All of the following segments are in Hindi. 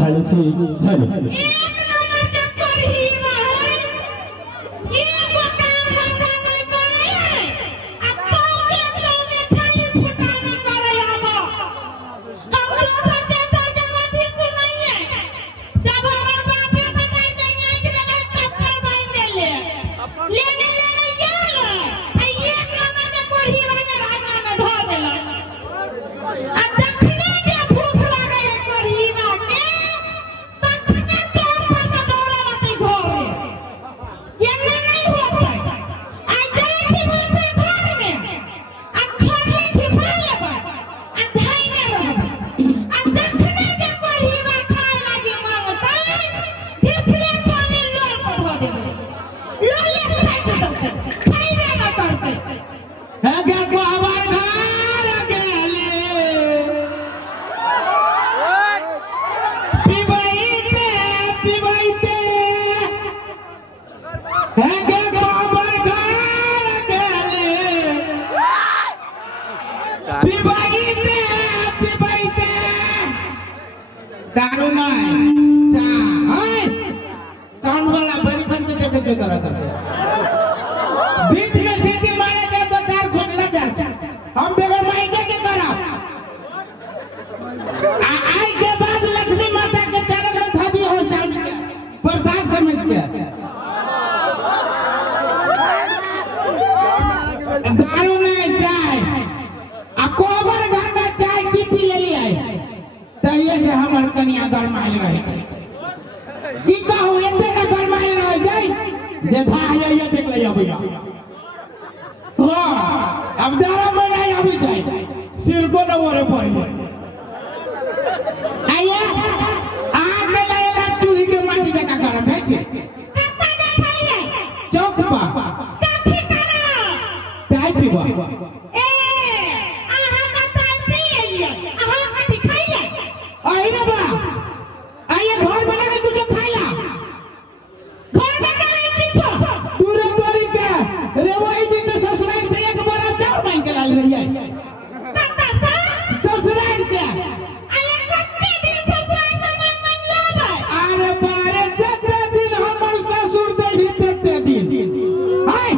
ভালো ছিল ভালো दारू नहीं चा साउंड वाला बड़ी बन से देखो जो तरह करते बीच में सीटी मारे के तो कार खोलना जा हम बगैर माइक के करा आई के बाद लक्ष्मी माता के चरण में धादी हो साउंड के प्रसाद समझ के दारू नहीं चाय अकोबर घर में चाय की पी ले आई तहिए से हमर कन्या गरमाइल रहे छै की कहू एते न गरमाइल रह जाय जे भाई ये देख ले भैया हां अब जरा में नहीं आबी जाय सिर को न मोरे पड़ी आया आग में लड़ेला चूल्ही के माटी जका गरम है छै कत्ता जा छलिए चौक पर कथि करा चाय पीबो ए आहा का चाय पी लिया आहा कथि खाइए आई रे बा आइए घर बना के कुछ खाइला घर बना के कुछ दूर तोरी के रे वही दिन तो ससुराल से एक बोरा चावल मांग के लाल रही है कत्ता सा ससुराल से आइए कत्ते दिन ससुराल से मांग लाबे अरे बारे जते दिन हमर ससुर देही तते दिन हाय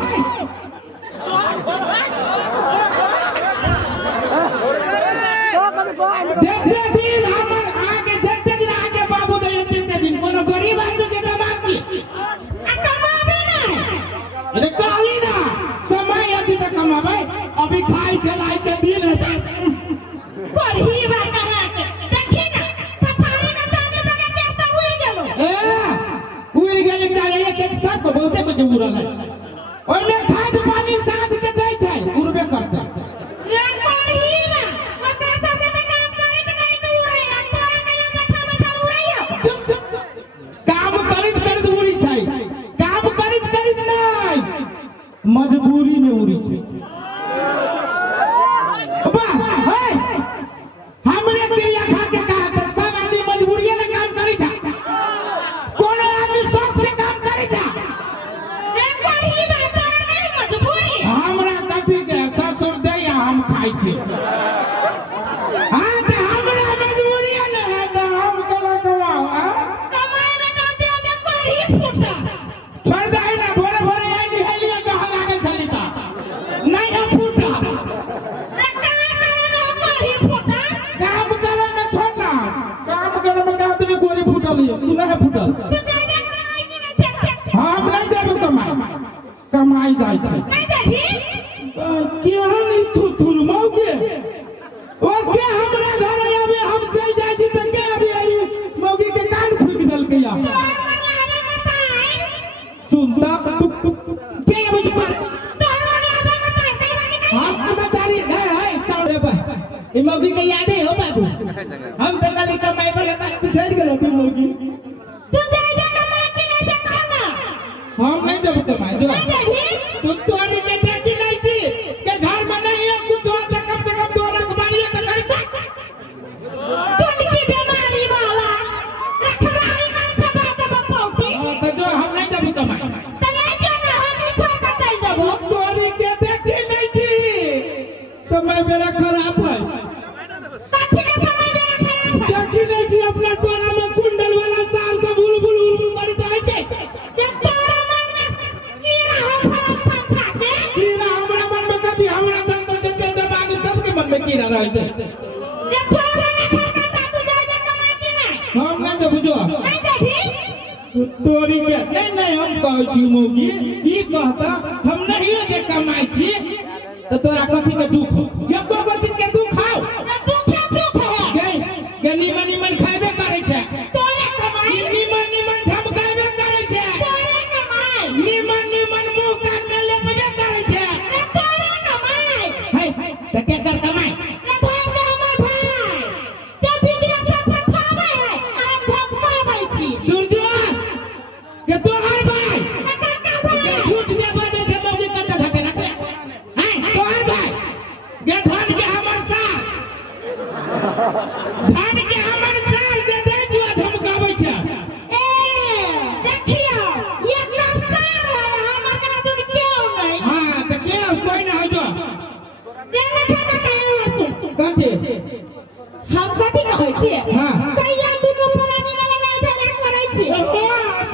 जते दिन हमर आगे जते दिन आगे बाबू दे तते दिन कोनो गरीब आदमी के दमाती कमाबे नहीं अरे काली ना समय अभी तक कमाबे अभी खाई के लाई के दिन है पढ़ी बा कहां के देखी ना पथारी में जाने बगा कैसा उड़ गेलो ए उड़ गेले चाहे एक सब को बहुते कुछ उड़ल है ओय में खाद पानी साँझ के दै छै उड़बे करते ये पढ़ी ना ओकरा सब के काम करे त करे तो उड़ै है तोरा कहिया मछा मछा उड़ै है काम करित करित उड़ी छै काम करित करित नहीं मजबूरी में उड़ी छै वाह हे हमरे क्रिया खा के कहा त सब आदमी मजबूरी में काम करै छै कोनो आदमी शौक से काम करै छै ए पढ़ी बा तोरा नहीं मजबूरी हमरा कथि के ससुर दे हम खाइ छी हां त हमरा मजबूरी है त हम कला कमाओ कमाई में तो दे में पढ़ी फुटा छोड़ दे ना भोरे भोरे आइली हेलिए कहा लागल छली त नहीं है फुटा काम करे में छोड़ना काम करे में का आदमी गोरी फुटल है तू नहीं फुटल तू जाने कमाई की नहीं से हम नहीं देबो कमाई जाय छै नहीं देबी केहन तू तुर मौगे ओ के हमरा घर आवे हम चल जाय छी त के अभी आई मौगी के कान फूक देल के या सुनता के बुझ पर हम बतारी है साउरे पर ई मौगी के याद है हो बाबू हम त काली कमाई पर पिसर गेलो तू मौगी तू जाइबे कमाई के नहीं से खाना हम नहीं जब कमाई जो तू तोरी के देखी नहीं छी के घर में नहीं है कुछ और त कम से कम दो रखवाली का कर सक तुमकी बीमारी वाला रखवाली कर से बात बपौती तो जो हम नहीं जब कमाई त नहीं जाना हम ही छोड़ के चल देबो तोरी के देखी नहीं छी समय मेरा खराब है कथि के समय मेरा खराब है देखी नहीं छी अपना टोला में हम नहीं जे बुझो नहीं देबी तोरी के नहीं हम कहै छी मौगी ई कहता हम नहीं जे कमाई छी तो तोरा कथि के दुख एको गो चीज के दुख हाउ दुख है गे निमन खाइबे करे छै तोरे कमाई निमन झमकाइबे करे छै तोरे कमाई निमन मुंह कान में लेपबे करे छै तोरे कमाई है त के कर कमाई न धन के हमर भाई जब विदेश से पठावे है हम झमकाबै छी दुर्जो के तोहर भाई के झूठ जे बाजे छै मौगी कत धके रखे हैं तोहर भाई गे धन के हमर सार धन के हमर सार जे दे जो धमकाबै छै ए देखियो ये कसार है हमर का दुन क्यों नहीं हां त के कोई न हो जो देना खाता कहियो सुन कथि हम कथि कहै छियै हां कहिया दुनु प्राणी वाला नहीं झगड़ा करै छी हां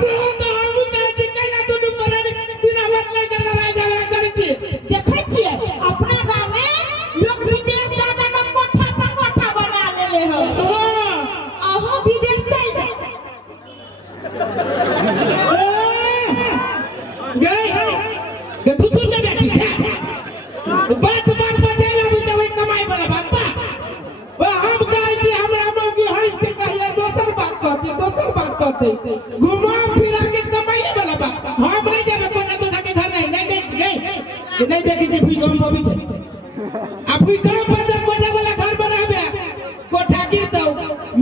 से त हम कहै छी कहिया दुनु प्राणी बिना मतलब के लड़ाई झगड़ा करै छी देखै छियै अपना गांव में लोग विदेश जाता में कोठा पर कोठा बना लेले हो हां अहो विदेश चल जा गे तू के बैठी छै बात बचैला बुझे होय कमाई वाला बात बा ओ हम कहै छी हमरा मौगी हंस के कहिया दोसर बात कहते घुमा फिरा के कमाई वाला बात हम नहीं जाबे कोना तो के घर नहीं देखी जे भूकंप अबै छै आ भूकंप पर कोठा वाला घर बनाबे कोठा गिर दो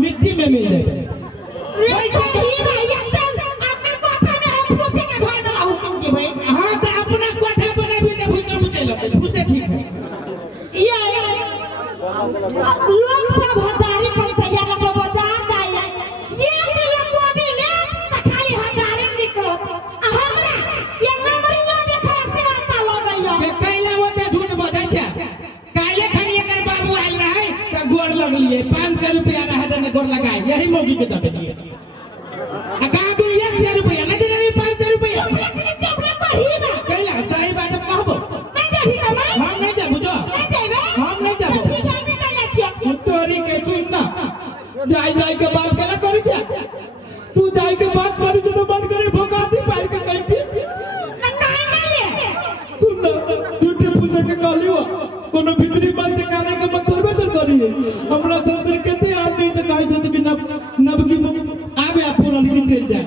मिट्टी में मिल जाए पैसा ही भाई चल अपने कोठा में हम पूछे के घर में रहू तुम जी भाई हां त अपना कोठा बनाबे त भूकंप चलते फूसे ठीक है ये लोग सब हजारी पैसा लोग बाजार जाए ये के लोग को भी ले त खाली हजारी निकलत आ हमरा ये नंबरियो देखा से आता लगइयो के कैला ओते झूठ बजै छै काले खनी एकर बाबू आइल रहे त गोर लगलिए 500 रुपया रहा देने गोर लगाए यही मौगी के दबे दिए आ कहा दूर 100 रुपया नहीं देने 500 रुपया लेकिन तबले पढ़ी ना कैला सही बात कहबो नहीं देबी कमाई हम नहीं जाबो जो नहीं देबे हम नहीं जाबो ठीक है निकल जा छियो तोरी के सुन ना जाई के बात केला करै छै तू जाई के बात करै छै तो मन करे भोकासी पार के कहती ना काहे नहीं ले सुन ना झूठे पूछे के कहलियो कोनो भीतरी मन से काने के मन तोरबे तो करी हमरा संसार केते आदमी से कहै छै कि नब की आबे आ फूलन की चल जाए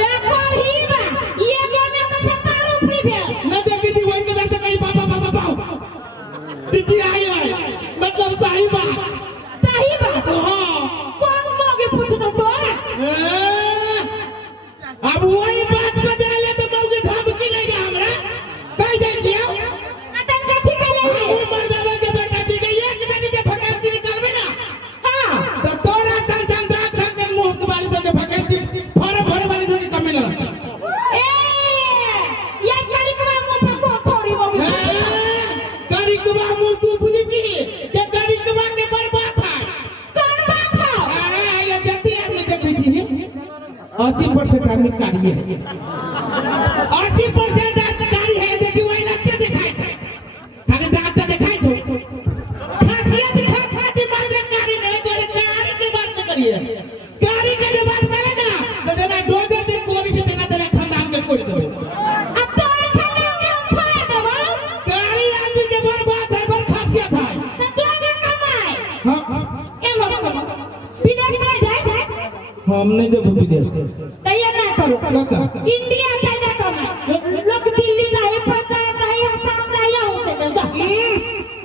ये पढ़ी बा ये गोमे तो छतार ऊपरी भे न देखी जी वही के से कहीं बाबा जी आई मतलब सही बात हां कौन मोगे पूछ दो तोरा अब वही बात बजाले तो मौके धमकी नहीं दे हमरा कह दे छियो अटन कथि करे वो मर्दावा के बेटा छी के एक दिन जे भगासी निकलबे ना हां तो तोरा संसन दांत सन के मुंह के वाली सब के भगासी फॉर्म भरे वाली सब के कमे न रहता ए ये करिकवा मुंह पर को छोरी मोगे करिकवा मुंह तू बुझी छी के करिकवा के बर्बाद है कौन बात है ये जति आदमी देखै छी 80% आदमी कारी है 80% आदमी कारी है देखी वही लगते दिखाई छै खाली दांत दिखाई छो खासियत मात्र कारी नहीं तोरे कारी की बात न करिए कारी के जो बात करे ना तो देना डोजर से कोरी से देना तेरा खानदान के कोई देबे अब तोरे खाना के हम छोड़ देबो कारी आदमी के बर्बाद है बर खासियत है त तोरे कमाई हां ए मत विदेश में जाए हम नहीं जब विदेश तैयार ना करो कका इंडिया से जा कमाई लोग दिल्ली जाए पंजाब जाए असम जाए होते जा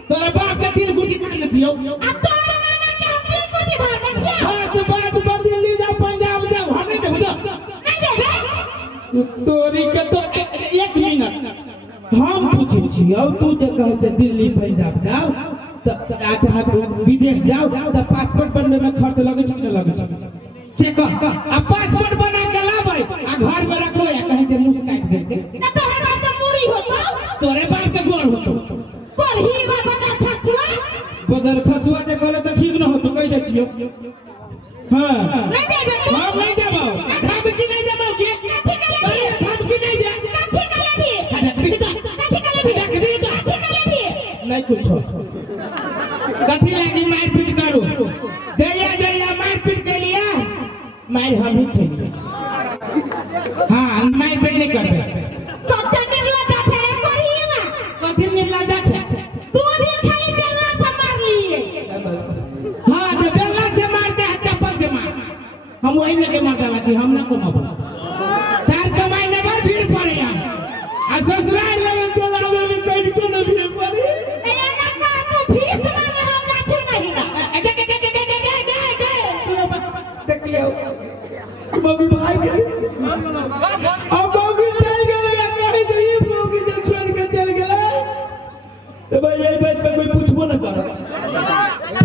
तोरा बाप के दिल गुटी काट के दियो अब तोरे नाना के हम दिल कुटी भाग छै बात दिल्ली जा पंजाब जा हम नहीं देबो नहीं देबे तोरी के तो 1 मिनट हम पूछे छी अब तू जे कहै छै दिल्ली पंजाब जाओ त अच्छा विदेश जाओ त पासपोर्ट बनबे में खर्च लगे छै कि नहीं लगे छै से कह आ पासपोर्ट बना के लाबै आ घर में रखो या कहीं जे मुंह काट दे के ना तोहर बात तो पूरी होतो तोरे बाप के गोर होतो पढ़ी बाबा खसुआ बदर खसुआ जे कहले त ठीक न होतो कह दे छियो हां नहीं देबे तू हम नहीं देबो धमकी नहीं देबो के कथि करे धमकी नहीं दे कथि करे भी अरे भेजा कथि करे भी भेजा कथि करे भी नहीं कुछ कथी लागी मारपीट करू जया मारपीट के लिए मार हम ही खेली हां मार पेट नहीं करबे कते निर्लज छे रे करिएवा कथि निर्लज छे तू दिन खाली बेलना से मार लिए हां तो बेलना से मारते हैं चप्पल से मार हम वही में के मारता बाची हम ना कमाबो चार कमाई ने बार भीड़ पड़े हम आ ससुराल लगे चलावे में कहीं को ना भीड़ पड़े ए ना का तू भीख मांगे हम जाछु नहीं ना देख लियो मम्मी भाई गए अब मम्मी चल गए या कहीं तो ये मम्मी जो छोड़ के चल गए तो भाई यही बस में कोई पूछबो ना करे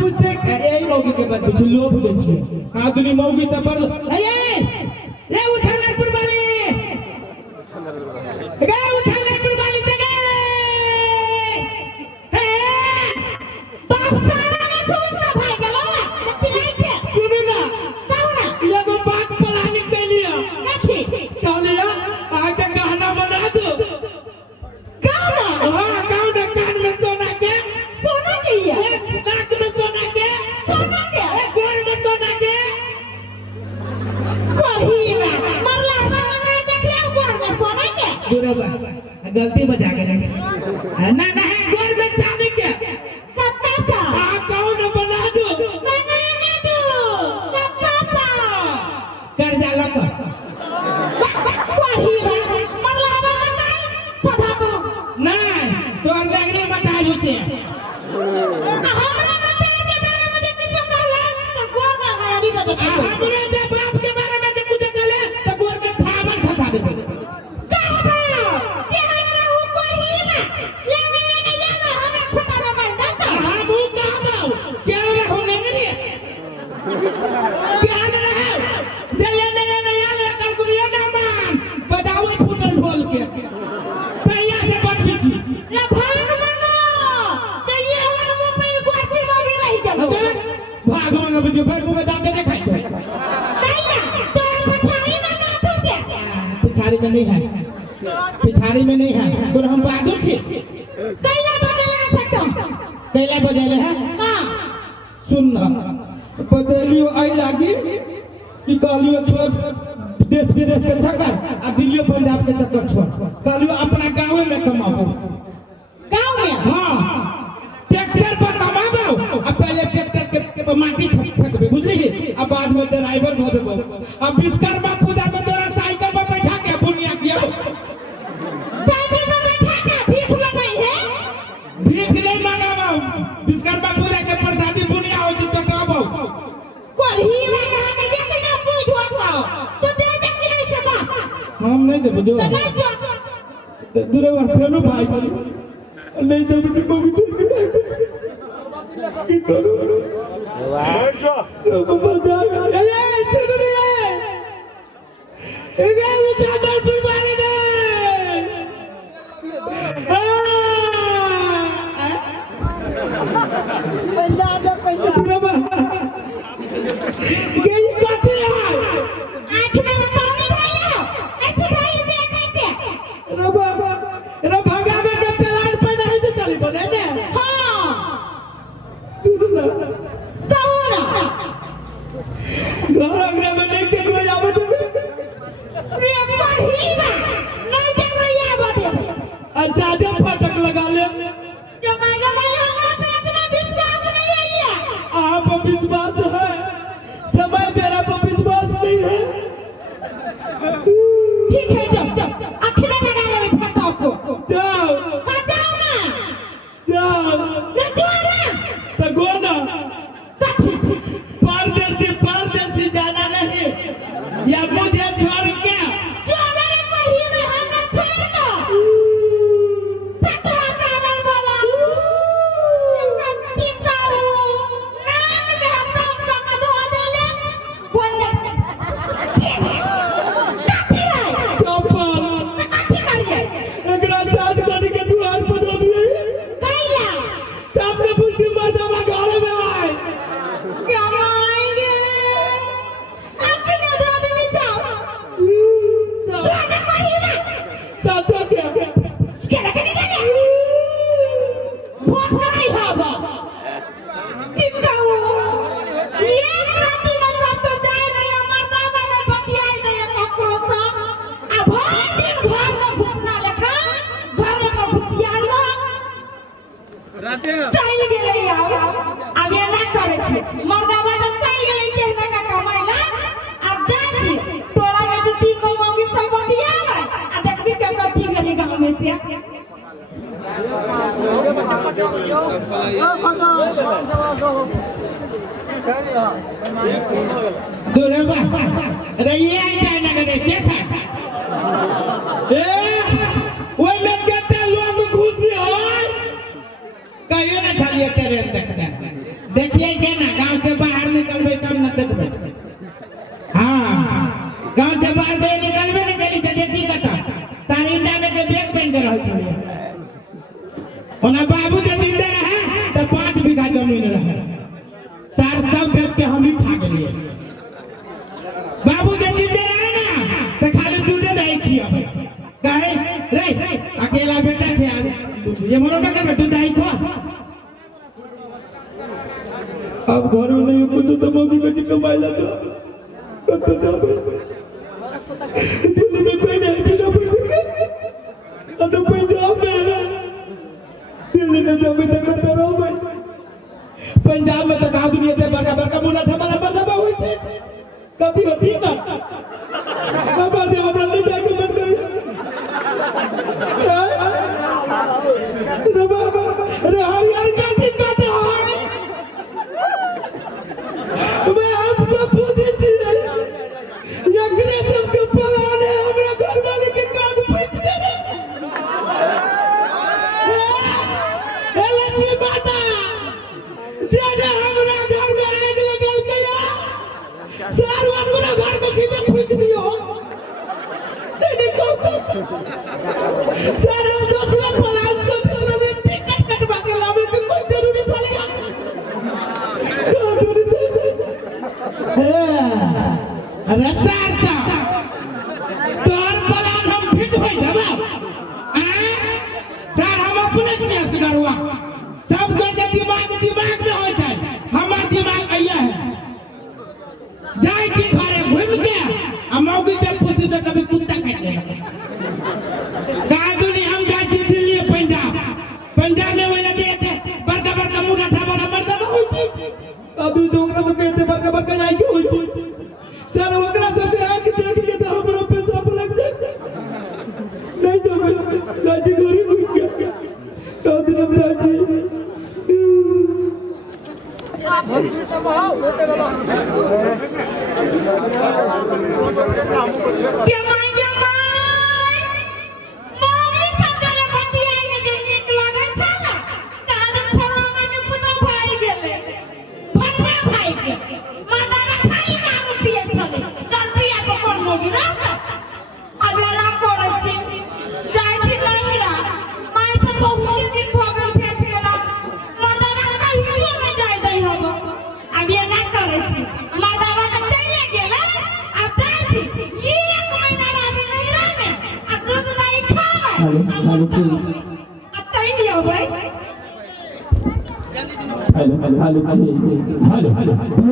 पूछते यही मौगी के बात पूछ लोभ दे छी हां दुनी मौगी से पर ले उछलपुर वाली गए उछलपुर वाली जगह हे बाप सारा में धूम ना भाई गेलो देखिए छे सुनी ना कहू ना एगो बात प्लानिंग कर लिया कथि कहलिया आके गहना बना दो कहू ना हां गाँव में कान में सोना के सोना के ये नाक में सोना के गोर में सोना के करिएवा मरला वाला देख ले गोर में सोना के बुरा गलती बजा के नहीं ना ना है गोर में चांदी के कत्ता सा कौन बना दो बना ना दो कत्ता सा कर्जा लक करिएवा मरला वाला सदा तो नहीं तोर लगने मटालू से हमरा बता के बारे में कुछ कहला तो गोर में हरारी बता हमरा जब बाप के बारे में कुछ कहले तो गोर में थामन खसा देबे कहबा के हमरा ऊपर ही में लेने या ना हमरा खुटा में मार दे हम ऊ कहबो क्या रहू नहीं रे क्या रहे जले ने या कल गुरिया ना मान बताओ फुटल ढोल के तैया से बच बिची रे भाग मनो तो ये हन मुंह पे गोरती मारी रही चलो भागवान में बुझे भाई में दांत नहीं खाई छे तैया तोरा पछाड़ी में ना तो से पिछाड़ी में नहीं है पिछाड़ी में नहीं है पर हम बहादुर छी कैला बदला सकतो कैला बजेले है हां सुन ना बजेलियो आई लागी कि कहलियो छोड़ देश विदेश के चक्कर आ दिल्ली पंजाब के चक्कर छोड़ कहलियो अपना गांव में कमाबो गांव में हां ट्रैक्टर पर कमाबो आ पहले ट्रैक्टर के माटी फेंकबे बुझली अब बाद में ड्राइवर भ देबो अब विश्वकर्मा पूजा में तोरा साइकिल पर बैठा के बुनिया किया साइकिल में बैठा के भीख लगाई है भीख नहीं मांगाबो विश्वकर्मा पूजा के प्रसादी बुनिया होती तो कहबो करिएवा कहा के ये ना पूछ होता तो दे दे कि नहीं सका हम नहीं देबो जो तो नहीं जो दूरे फेनु भाई नहीं देबो तो कोई की करू बैठ जा बता ए सुन रे एगा उछलपुर वाली ने ये कथि है आंख में बताओ नहीं भैया ऐसे भाई बे कैसे रबा रे भगावे के प्लान पे नहीं से चली बने ने हां सुन ना कहू ना घर अगरे में नहीं के कोई आवे देबे रे दूर बा अरे ये आई जाए ना गणेश कैसा ए वो में कितने लोग घुसे हो कहियो ना चलिए तेरे देखते देखिए क्या ना गांव से बाहर निकलबे तब न देखबे हां गांव से बाहर दे निकलबे न गली तो देखी कता सारी इंडा में के बैग पहन के रहल छलिए ओना बाबू जे जिंदा रहे तो 5 बीघा जमीन रहे सार सब बेच के हम ही खा गेलिए बाबू जे जिंदा रहे ना तो खाली दूधे दही खियाबे काहे रे अकेला बेटा छे आज ये मरो का बेटा दही खा अब घर में नहीं कुछ तो मौकी को कमाइला तो जाबे दिल्ली में कोई नहीं जगह पर सके अनु पंजाब में दिल्ली में जब तक तो रहो भाई पंजाब में तो गांव दुनिया ते बड़का बड़का मुनाफा वाला बर्दाबा होई छे कथि हो ठीक है अब से हमरा ले जाके बंद करिए अरे हरियाणा का ठीक बात है मैं हम तो पूछे छिए यकरे सबके पलाने हमरा घर वाले के कान फूट दे रे ए लक्ष्मी माता जाने हमरा घर में आग लगल गया सारू अपना घर में सीधे फूट दियो तेरे को तो सर हम दूसरा पलान सोचत रहे टिकट कटवा के लावे के कोई जरूरी चले अरे सर तोर पलान हम फिट होई देबा सर हम अपने से असगरवा सब के दिमाग में हो जाए हमार दिमाग आया है जाय छी घरे घूम के आ मौगी जब पूछी तो कभी कुत्ता काट देला गादुनी हम जाय छी दिल्ली पंजाब में वाला देते बड़का बड़का मुनाफा वाला मर्दाना होई छी आदमी तो ओकरा सब कहते बड़का आई के होई छी सर ओकरा सब आंख देख के तो हमरो पैसा लग जाए नहीं तो लाजी गोरी घुस गया कादन हम लाजी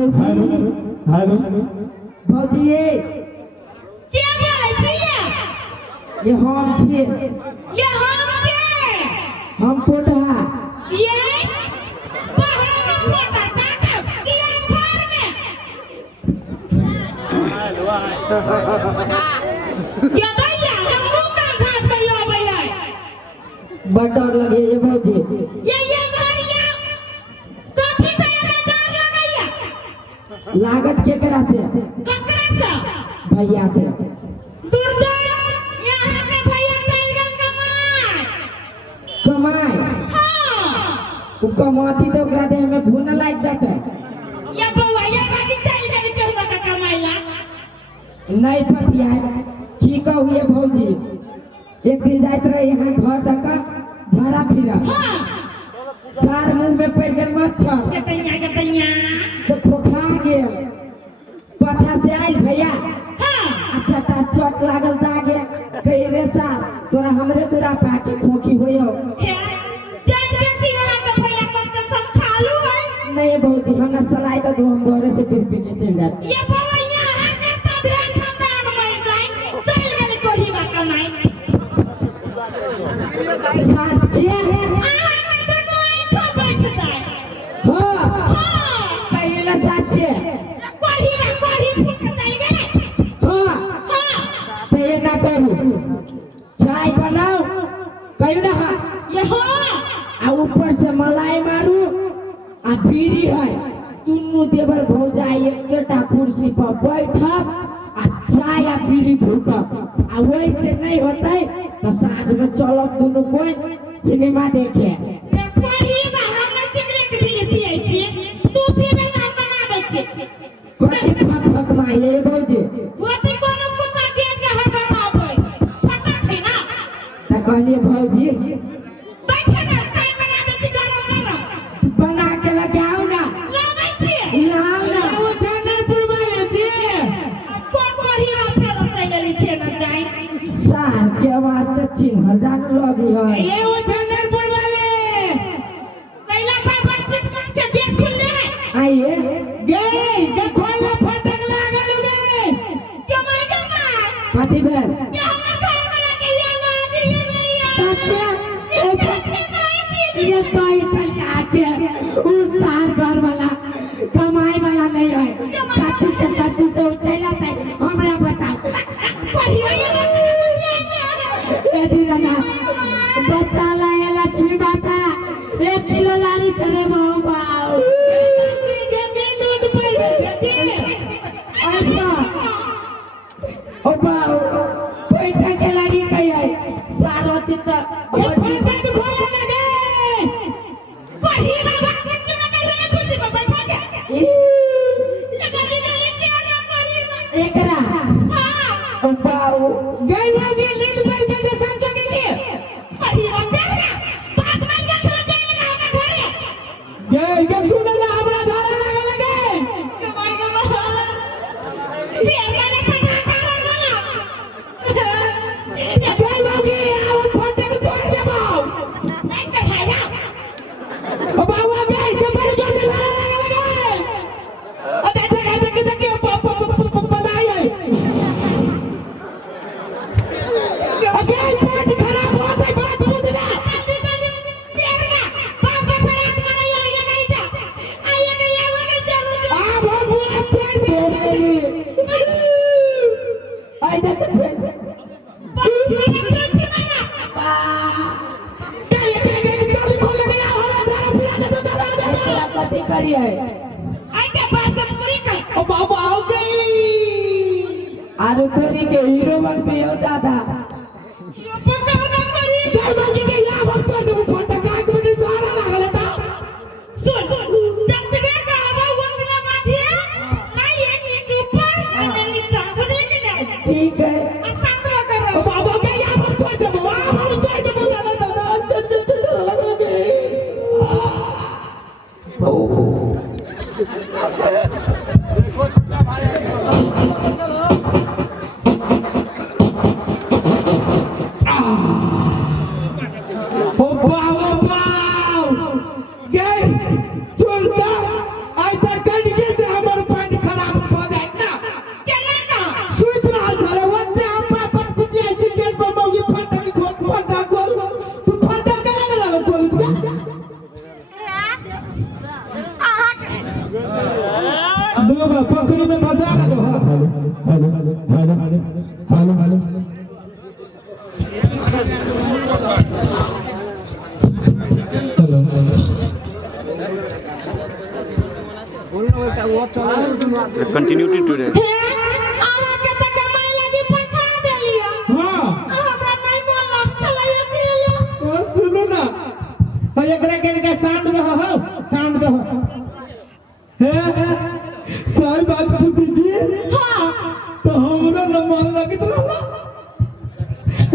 हेलो भौजी क्या बोले छिए ये हम छिए ये हम के हम पोटा ये बाहर में पोटा जाते ये घर में क्या भैया हम मुंह का घाट पे यो भैया बड़ डर लगे ये भौजी ये भैया कथि से ये डर लगैया लागत केकरा से भैया से दूर जा यहां के भैया चल गए कमाए हां वो कमाती तो ओकरा देह में घुन लग जाता है ये बउआ ये बाजी चल गई के हमरा का कमाइला नहीं पतिया की कहू ये भौजी एक दिन जाइत रहे यहां घर तक झाड़ा फिरा हां सार मुंह में पड़ गए मच्छर के तैया तो खोखा गेल पथा से आइल भैया हां अच्छा ता चोट लागल दागे कही रे सार तोरा हमरे दूरा पाके खोखी होयो हे जान के छी यहां के भैया कते संखालू है नहीं भौजी हमरा सलाई तो हम घरे से फिर पी के चल जात ये भैया यहां के सब खानदान मर जाए चल गेल कोढ़ी बा कमाई साथे चाय बनाओ कहियो ना ये हो आ ऊपर से बीरी है दुनू देवर भौजाई एकेटा कुर्सी पर बैठब आ चाय आ बीरी फूकब आ वैसे नहीं होतै तो साँझ में चलब दुनू कोई सिनेमा देखे कथी फक फक मारे भौजी त कहलिए भौजी बना के लगे आओ ना लाओ ना वो जनरपुर वाले जी सार के आवाज तो चिन्ह जान लगी है ये वो जनरपुर वाले आइए गए देखो ला फटक लागल गए कथी भेल ये कोई चलिया के उस साल भर वाला कमाई वाला नहीं है कथी से उचैला तै हमरा बताओ यदि रहा बच्चा लाया लक्ष्मी माता 1 किलो लाली चले बाऊ दूध पर ओ बाऊ पैसा के लगी कहिए सारो दिन तो ये फटक खोले लगे एकरा ओ बाऊ गए लगे लीड पर जल्दी सांचो के लिए गए के सुन ना हमरा धारा लगे लगे गए लगे आओ फटक तोड़ दे बाऊ ओ बाऊ गए के पर जल्दी धारा लगे लगे देखिए बताइए अगे पेट खराब हो गई बात बुझना आ बाबू पेट आई देख कथी करिए ओ बाबू आओ गई आरो तोरी के हीरो बन पे हो दादा गए बाकी के यहाँ हम कर दे फटक आग में धारा लागल था ठीक है ओ बाबू के यहाँ हम कर दे हम कर दे दादा चल लगे लगे ओ बाऊ गए सुनता ऐसा करके से हमर पेट खराब हो जाए ना सुत रहा चले वते हम पापा चिची ऐसी के बमोगी फटक खोल तू फटक के लगे ना खोल दो पकड़ी में फंसा ना दो हेलो The continuity today. सुनो ना एकरा के साउंड दो हो साउंड दो सही बात पूछी जी तो हमरा न मन लगित रहला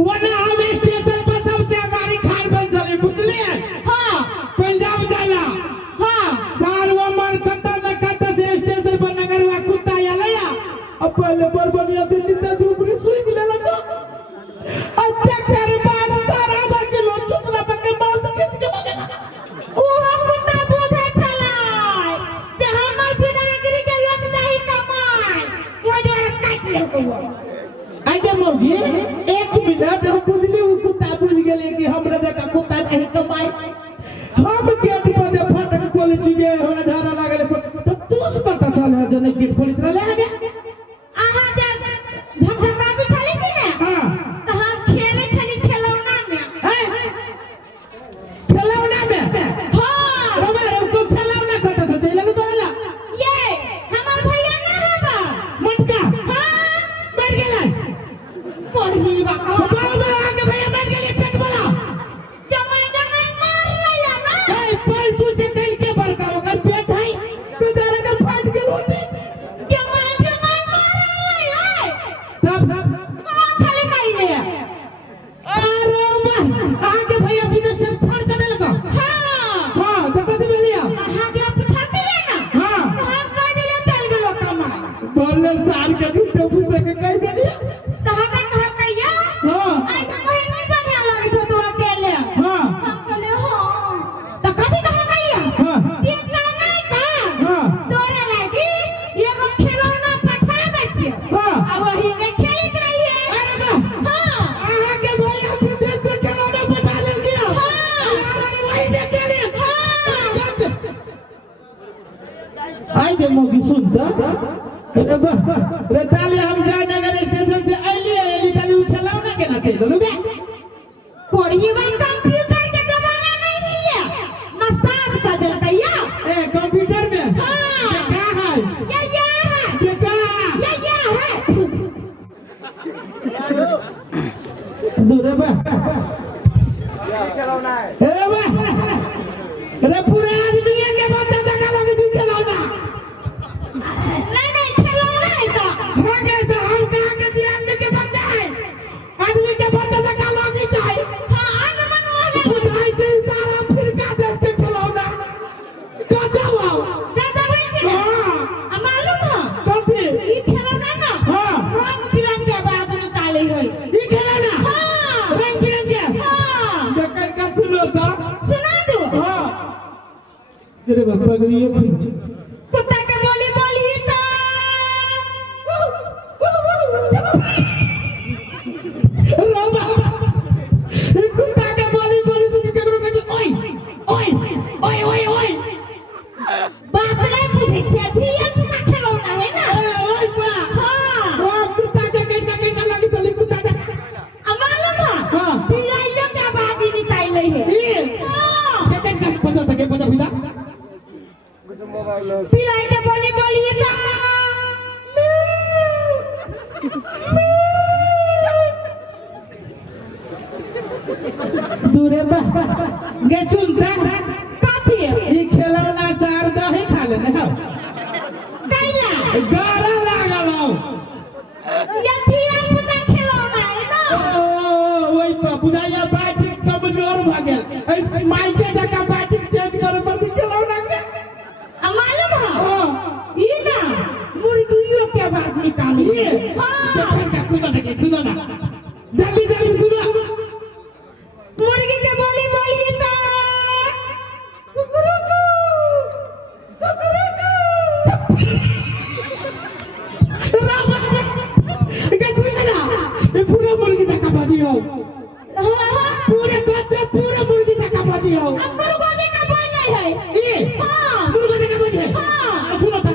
वना हम स्टेशन पर सबसे गाड़ी खार बन चले बुझलिए पंजाब जाला सारवा मन कत्ता न कत्ता से स्टेशन पर नगरवा कुत्ता आया अब पहले बरबनिया से नीचे झुपड़ी सुई ले लगा अच्छा कर बाद सारा आधा किलो चुतला पके मांस खींच के लगा आइए मौगी 1 मिनट हम बुझली उ कुत्ता बुझ गेले कि हमरा देखा कुत्ता कहीं कमाई हम गेट पर दे फटक खोल जुगे हमरा धारा लागले तो तूस पता चल है जने गेट खोलित रहले आगे आहा जा भगभगाबी चली कि ना हां तो हम खेले चली खिलौना में खिलौना में हां रो को खिलौना कहता कॉल सार के झूठे पूछे के कह देलिए तो हमरा कह कहिया हां आई के बहन नहीं बनिया लगे तो अकेले हां हम कहले हां तो कथि कह कहिया हां ठीक ना नहीं का हां तोरे लागी एगो खिलौना पठा दै छियै हां आ वही में खेलत रहिए अरे वाह हां आहा के भैया विदेश से खिलौना पठा ले गया हां यार वही में खेले हां आई दे मोगी सुनता अरे वाह रे ताले हम जयनगर स्टेशन से आइली ताले खिलौना केना चल लुगे कोरिया कंप्यूटर के जमाना नहीं है मसाज कर दे कहिया ए कंप्यूटर में हां ये क्या है ये है ये क्या है दूर बा खिलौना है ए बा रे पूरे आदमी के बच्चा जगह लगे दी खिलौना नहीं खिलौना है तो हो गए तो हम कहां के जी आदमी के बच्चा है आदमी के बच्चा जगह लगी जाए हां आज मनवा बुझाई जे सारा अफ्रीका देश के खिलौना गजब हो दादा भाई के हां मालूम है कथी ई खिलौना ना हां रंग बिरंग के बात निकाले है ई खिलौना हां रंग बिरंग के हां देखन का सुनो तो सुना दो हां तेरे पगड़ी खुद कुत्ता के बोली बोली तो रोबा ई कुत्ता के बोली सुन के करो कि ओए ओए ओए ओए ओए बात नहीं पूछे छे धिया पुता खिलौना है ना ओए बा हां ओ कुत्ता के कैसा लगी तो कुत्ता का मालूम है हां बिलाइयों के आवाज ही निकाल रही है ये हां देखन का पता पिता बिलाई के बोली बोली तो दूरे बा गे सुनता कथी ई खिलौना सार दही खा ले ना कैला गारा लागल हो ये धिया पुता खिलौना है ना ओ ओई पर बुझाया बैटिक कमजोर भ गेल ऐ माइके जका बैटिक चेंज करे पर खिलौना के मालूम है हां ये ना मुर्गियों के आवाज निकाली ये हां देखन का सुनो ना जल्दी जल्दी सुनो मुर्गी के बोली बोली तो कुकुरुकु कुकुरुकु रामा के सुनना ये पूरा मुर्गी जका बाजी हो पूरे गच्चे पूरे मुर्गी जका बाजी हो मुर्गी का बोल नहीं है ये हां मुर्गा जका बाजी है हां सुनो तो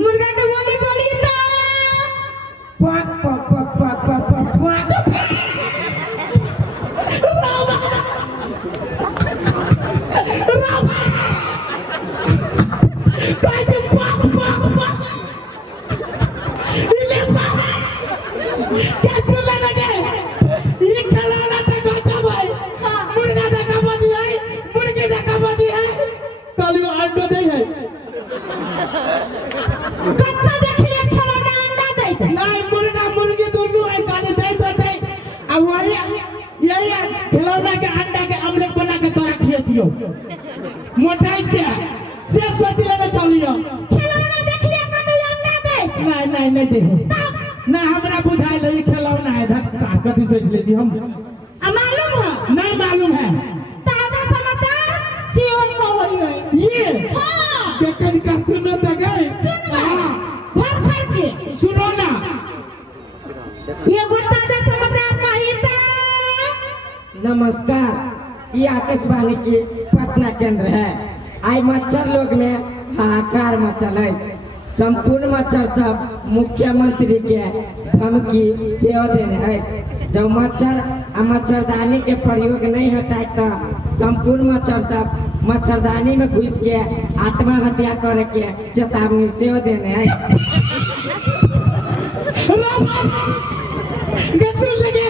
मुर्गा के बोली बोली तो पक पक पक पक पक पक पक रामा काय ते पक इले पक कैसे लगे ये खिलौना तो गजब है मुर्गा जका बाजी है मुर्गी जका बाजी है कल अंडा दे है कत्ता देखले खिलौना अंडा देते नहीं मुर्गा मुर्गी दोनों है गाली दे अब वही यही खिलौना के अंडा के ऑमलेट बना के तोरा खिया दियो मोटाई के से सोच लेना चलियो खिलौना देखले कतई अंडा दे नहीं दे ना हमरा बुझाई लई खिलौना है धक्का कथि सोच ले जी हम मालूम है नहीं मालूम है ताजा समाचार सियोर को होई है ये हां देखन का सुनो तो गए हां भर भर के सुनो ना ये ताजा समाचार कही था नमस्कार ये आकाशवाणी की पटना केंद्र है आई मच्छर लोग में हाहाकार मचल है संपूर्ण मच्छर सब मुख्यमंत्री के धमकी सेवा देने है जब मच्छर आ मच्छरदानी के प्रयोग नहीं हटाए तो संपूर्ण मच्छर सब मच्छरदानी में घुस के आत्महत्या करे के चेतावनी सेवा देने है गसुल लगे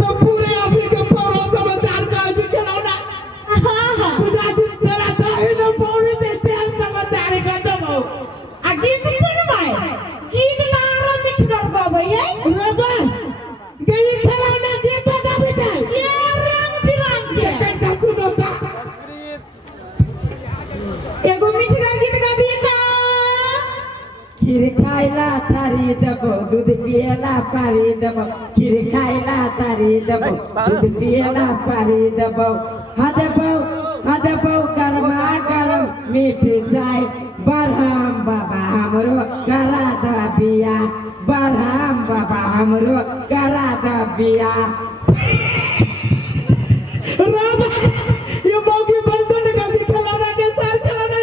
तो पूरे अफ्रीका पूरा समाचार का आज खिलौना हां हां पूजा जी तेरा दही न पौड़ी देते हैं समाचार का जब हो आगे सुन भाई गीत नारो मिठगर गबै है रबा गई खिलौना गीत गावे जाए ये रंग बिरंग के देखन का सुनो ता खीर खाइला थारी देबो दूध पिएला पारी देबो खीर खाइला थारी देबो दूध पिएला पारी देबो हाँ देबो गरमा गरम मीठ चाय बरहम बाबा हमरो करा द बिया बरहम बाबा हमरो करा द बिया राम ये मौगी बंद निकाल दी खिलौना के साथ खिलौना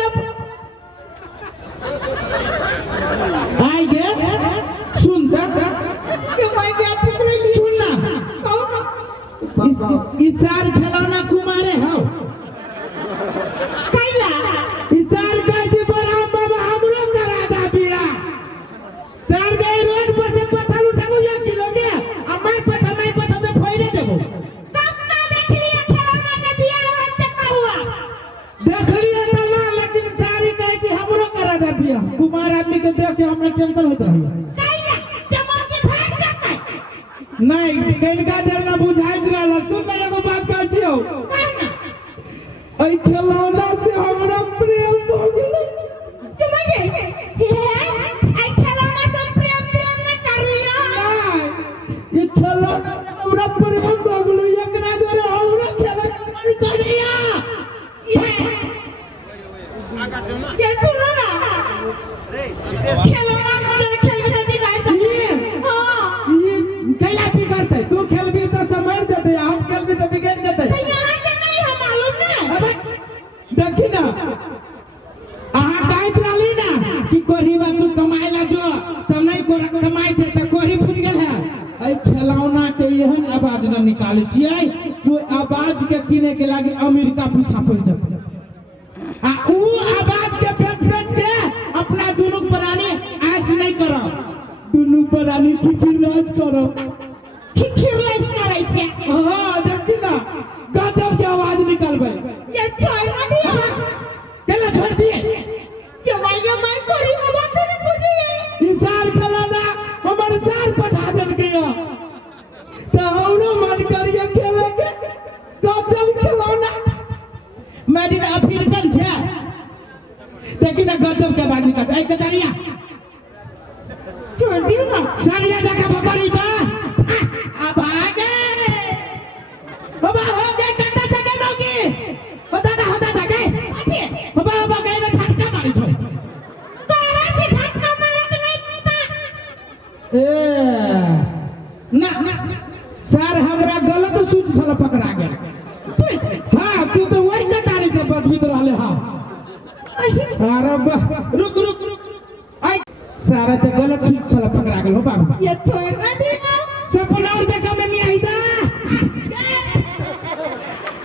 आई गे सुन क्यों मैं क्या फिक्र सुन ना कौन इस सार खिलौना कुमारे हो कैला इस सार का जी बरहम बाबा हमरो करा दा बिया सार गए रोड पर से पत्थर उठाबो 1 किलो के अमाय पत्थर से फोइरे देबो कुमार आदमी के देख के हमरा टेंशन होत रही नहीं कनिका देर ना बुझाइत रहल सुन ले एगो बात कहै छियौ ऐ खिलौना से हमरा प्रेम भ गेलै ये खिलौना से हमरा प्रेम भ गेलै एकरा जोरे हमरा खेला मन करिया ये सुनो ना खिलौना तेरे खेल में तो बिगाड़ सकते हाँ ये कैला बिगड़ते तू खेलबी तो समझ जते हम खेलबी तो बिगड़ जते तो यहाँ के नहीं हम मालूम ना अबे देखी ना अहाँ कहत रहली ना कि कोरीबा तू कमाइला जो त नहीं को कमाई छै त कोरी फूट गेल है ऐ खिलौना के एहन आवाज न निकाले छियै कि आवाज के किने के लागी अमेरिका पीछा पड़ जते आ ऊ आवाज के फेंक के अपना दुनु प्राणी ऐस नहीं करो दुनु प्राणी खिखिरलास करो खिखिरलास करे छे हां देखी ना गजब के आवाज निकलबे ये छोड़ मत दिया केला छोड़ दिए क्यों मैं कोरी में बात नहीं पूछी इसार खिलौना हमर सार पठा देल गया तो हमरो मन करिए खेले के गजब खिलौना मेरी अफ्रीकन छे देखी ना गजब के आवाज निकल ऐ कतरिया छोड़ दियो ना सारिया जगह बकरी बा अब आगे बाबा हो गए कट्टा जगह मौकी होता गए बाबा गए में झटका मारी छो कहां से झटका मारत नहीं पता ना सर हमरा गलत सूच साला पकड़ा गया हां तू तो वही कटारी से बदबित रहले हां अरे रुक आई सारा तो गलत सूच साला पकड़ा गेल हो बाबू ये छोड़ ना देना सपना और जगह में नहीं आईदा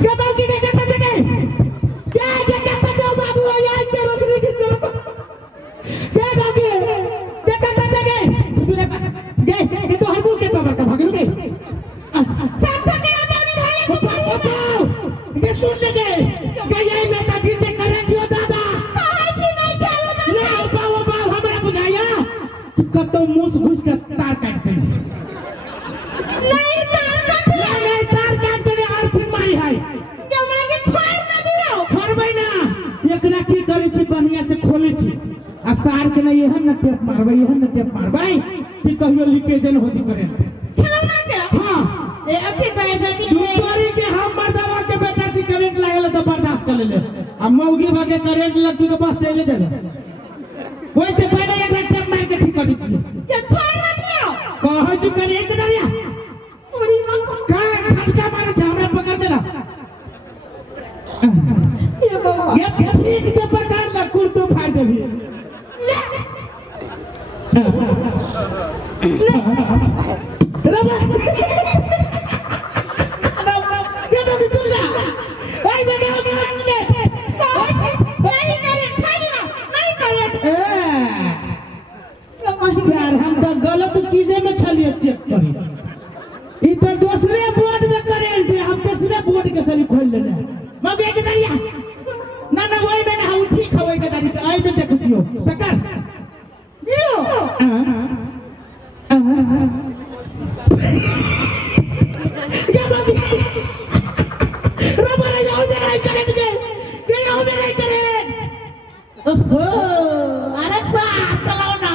क्या बाकी के कट्टा जगह क्या के कट्टा जाओ बाबू आई के रोशनी की तरफ क्या बाकी के कट्टा जगह तूने गए ये तो हरबू के बाबा का भाग रुके सब तो मेरा जाने वाले ये सुन ले गए बेटा जिंदे करे जो दादा कहां की नहीं खेलो ले बाबा हमरा बुझाया कब तो मुंह घुस के तार काट दे नहीं तार काट नहीं तार काट दे आर्थिक मारी है क्यों मैं छोड़ ना दियो छोड़बै ना एकरा की करै छी बढ़िया से खोलै छी आ सार के नहीं एहन न टेप मारबै कि कहियो लीकेज न होती करे खिलौना के हां ए अभी तो जाती तू करी के हम मर्दवा के बेटा छी करंट लागल तो बर्दाश्त कर ले आ मौगी भागे करंट लगती तो बस चले जाबे ओइ से पहले एकरा टेप मार के ठीक कर दी छी ये छोड़ मत दियो कहै छी करे एक दरिया पूरी बात का झटका मारे छ हमरा पकड़ देना ये बाबा ये ठीक से पकड़ ले कुर्तो फाड़ देबी ले रबा क्या बात सुन जा आई बेटा नहीं करे खाइया नहीं करे यार हम तो गलत चीजें में छलिए चेक करी ई तो दूसरे बोर्ड में करेंट है हम दूसरे बोर्ड के चली खोल लेना मगे के दरिया ना वही में ना हम ठीक होई के दरिया तो आई में देखो छियो पकड़ लो क्या बात रबा रे जाओ में नहीं करेंगे ये आओ में नहीं करें ओहो अरे सा चलाओ ना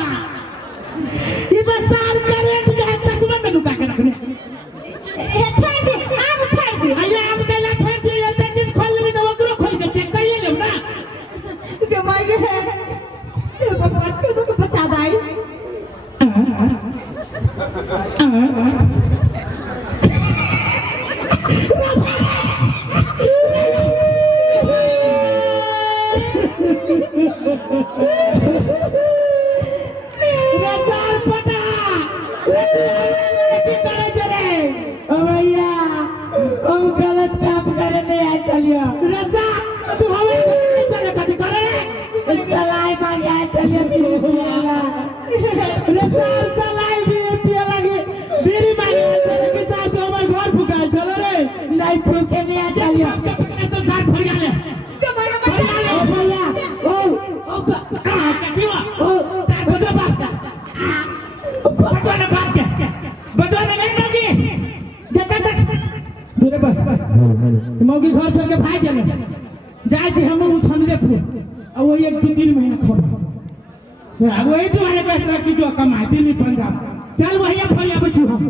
रसाल पटा की करे जरे भैया हम गलत काम करे ले आए चलियो रसा तू हमें चले कदी करे रे सलाई मांग आए चलियो रसाल सलाई भी पिया लगे बीड़ी मांगे चले के साथ तो हमारे घर फुका चलो रे नहीं फूके नहीं आए चलियो तो साथ फरिया ले ओ भैया ओ कदीवा साथ बता बात बता नहीं मौगी देखा तक दूरे बस मौगी घर छोड़ के भाग जाने जाए थी हम उठन रे पूरे अब वो 1-3 महीना खोल अब वही तुम्हारे पास तरह की जो कमाई दिल्ली पंजाब चल वही फरिया बचू हम